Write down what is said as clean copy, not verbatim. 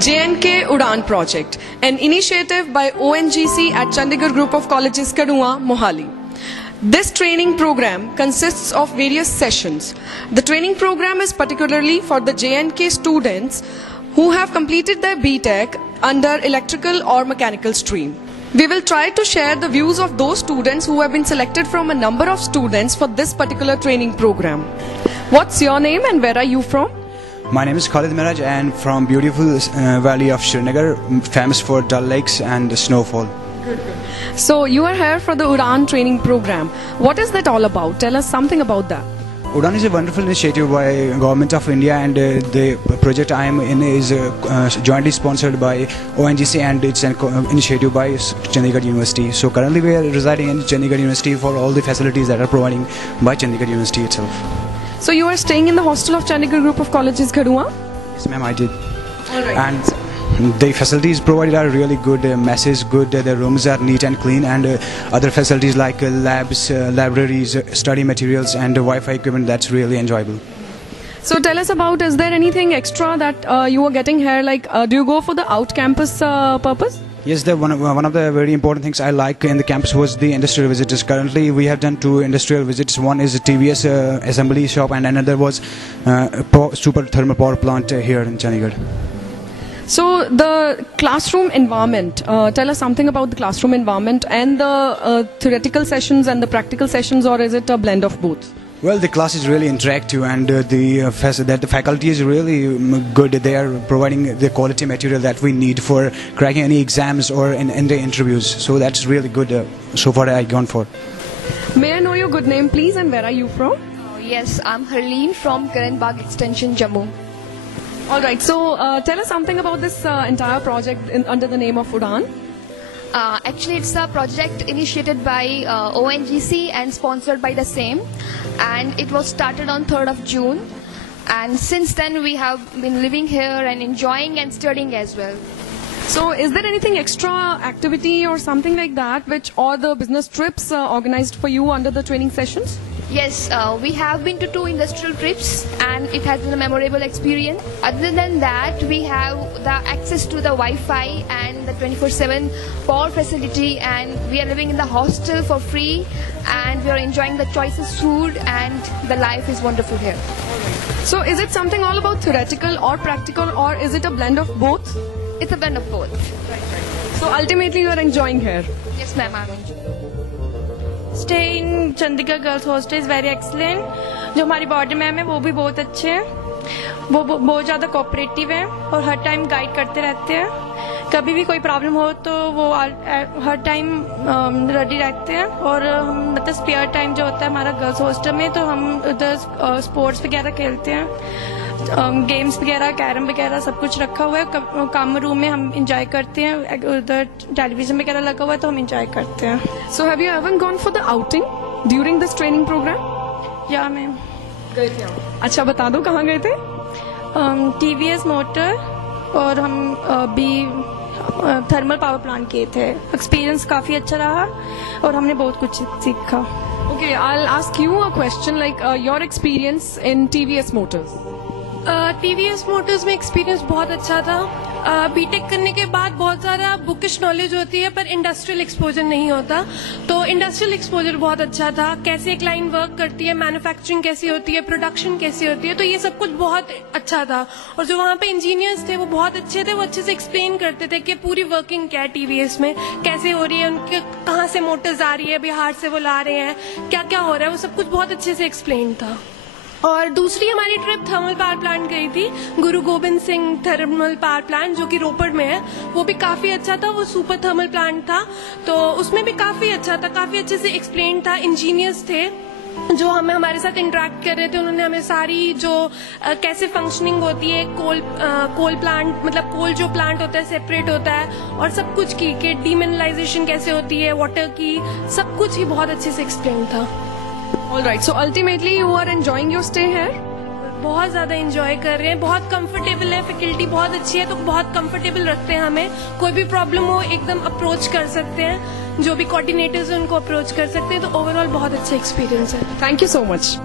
JNK Udaan Project, an initiative by ONGC at Chandigarh Group of Colleges, Kadua, Mohali. This training program consists of various sessions. The training program is particularly for the JNK students who have completed their BTech under electrical or mechanical stream. We will try to share the views of those students who have been selected from a number of students for this particular training program. What's your name and where are you from? My name is Khalid Miraj and from beautiful valley of Srinagar, famous for Dal Lakes and snowfall. Good. So you are here for the Udaan training program. What is that all about? Tell us something about that. Udaan is a wonderful initiative by Government of India, and the project I am in is jointly sponsored by ONGC, and it's an initiative by Chandigarh University. So currently we are residing in Chandigarh University for all the facilities that are provided by Chandigarh University itself. So you are staying in the hostel of Chandigarh Group of Colleges, Kadua? Yes ma'am, I did. All right. And the facilities provided are really good, messes good, the rooms are neat and clean, and other facilities like labs, libraries, study materials and Wi-Fi equipment, that's really enjoyable. So tell us about, is there anything extra that you are getting here, like do you go for the out-campus purpose? Yes, one of the very important things I like in the campus was the industrial visits. Currently we have done 2 industrial visits. One is a TVS assembly shop and another was super thermal power plant here in Chandigarh. So the classroom environment, tell us something about the classroom environment and the theoretical sessions and the practical sessions, or is it a blend of both? Well, the class is really interactive, and the faculty is really good. They are providing the quality material that we need for cracking any exams or in the interviews. So that's really good. So far I've gone for. May I know your good name, please, and where are you from? Yes, I'm Harleen from Karan Bagh Extension, Jammu. All right. So tell us something about this entire project under the name of Udaan. Actually, it's a project initiated by ONGC and sponsored by the same, and it was started on 3rd of June, and since then we have been living here and enjoying and studying as well. So is there anything extra activity or something like that which all the business trips organized for you under the training sessions? Yes, we have been to 2 industrial trips and it has been a memorable experience. Other than that, we have the access to the Wi-Fi and the 24/7 power facility, and we are living in the hostel for free, and we are enjoying the choicest food, and the life is wonderful here. So is it something all about theoretical or practical, or is it a blend of both? It's a blend of both. So ultimately you are enjoying here? Yes ma'am, I'm enjoying. Stay in Chandigarh girls hostel is very excellent. जो हमारी body ma'am है वो भी बहुत अच्छे हैं, वो बहुत ज़्यादा कोऑपरेटिव हैं और हर टाइम गाइड करते रहते हैं. कभी भी कोई प्रॉब्लम हो तो वो हर टाइम रेडी रहते हैं. और हम मतलब स्पेयर टाइम जो होता है हमारा गर्ल्स हॉस्टल में, तो हम उधर स्पोर्ट्स वगैरह खेलते हैं, गेम्स वगैरह, कैरम वगैरह सब कुछ रखा हुआ है. कम रूम में हम इंजॉय करते हैं, उधर टेलीविजन वगैरह लगा हुआ है तो हम इंजॉय करते हैं. So have you ever gone for the outing during this training program? या मैम गए थे. अच्छा बता दो कहाँ गए थे? TVS मोटर, और हम भी थर्मल पावर प्लांट किए थे. एक्सपीरियंस काफ़ी अच्छा रहा और हमने बहुत कुछ सीखा. Okay, I'll ask you a question, like your experience in TVS Motors. TVS Motors में एक्सपीरियंस बहुत अच्छा था. बीटेक करने के बाद बहुत सारा बुकिश नॉलेज होती है पर इंडस्ट्रियल एक्सपोजर नहीं होता, तो इंडस्ट्रियल एक्सपोजर बहुत अच्छा था. कैसे एक लाइन वर्क करती है, मैन्युफैक्चरिंग कैसी होती है, प्रोडक्शन कैसी होती है, तो ये सब कुछ बहुत अच्छा था. और जो वहाँ पे इंजीनियर्स थे वो बहुत अच्छे थे, वो अच्छे से एक्सप्लेन करते थे कि पूरी वर्किंग क्या है टीवीएस में, कैसे हो रही है, उनके कहाँ से मोटर्स आ रही है, बिहार से वो ला रहे हैं, क्या क्या हो रहा है, वो सब कुछ बहुत अच्छे से एक्सप्लेन था. और दूसरी हमारी ट्रिप थर्मल पावर प्लांट गई थी, गुरु Govind Singh thermal power plant जो कि रोपड़ में है. वो भी काफ़ी अच्छा था, वो सुपर थर्मल प्लांट था, तो उसमें भी काफ़ी अच्छा था, काफ़ी अच्छे से एक्सप्लेन था. इंजीनियर्स थे जो हमें हमारे साथ इंटरेक्ट कर रहे थे, उन्होंने हमें सारी जो कैसे फंक्शनिंग होती है, कोल प्लांट मतलब कोल जो प्लांट होता है सेपरेट होता है, और सब कुछ की कि डीमिनरलाइजेशन कैसे होती है वाटर की, सब कुछ ही बहुत अच्छे से एक्सप्लेन था. All right, so ultimately you are enjoying your stay here? बहुत ज़्यादा एंजॉय कर रहे हैं, बहुत कंफर्टेबल है, फैकल्टी बहुत अच्छी है, तो बहुत कंफर्टेबल रखते हैं हमें. कोई भी प्रॉब्लम हो एकदम अप्रोच कर सकते हैं, जो भी कोऑर्डिनेटर्स हैं उनको अप्रोच कर सकते हैं, तो ओवरऑल बहुत अच्छा एक्सपीरियंस है. Thank you so much.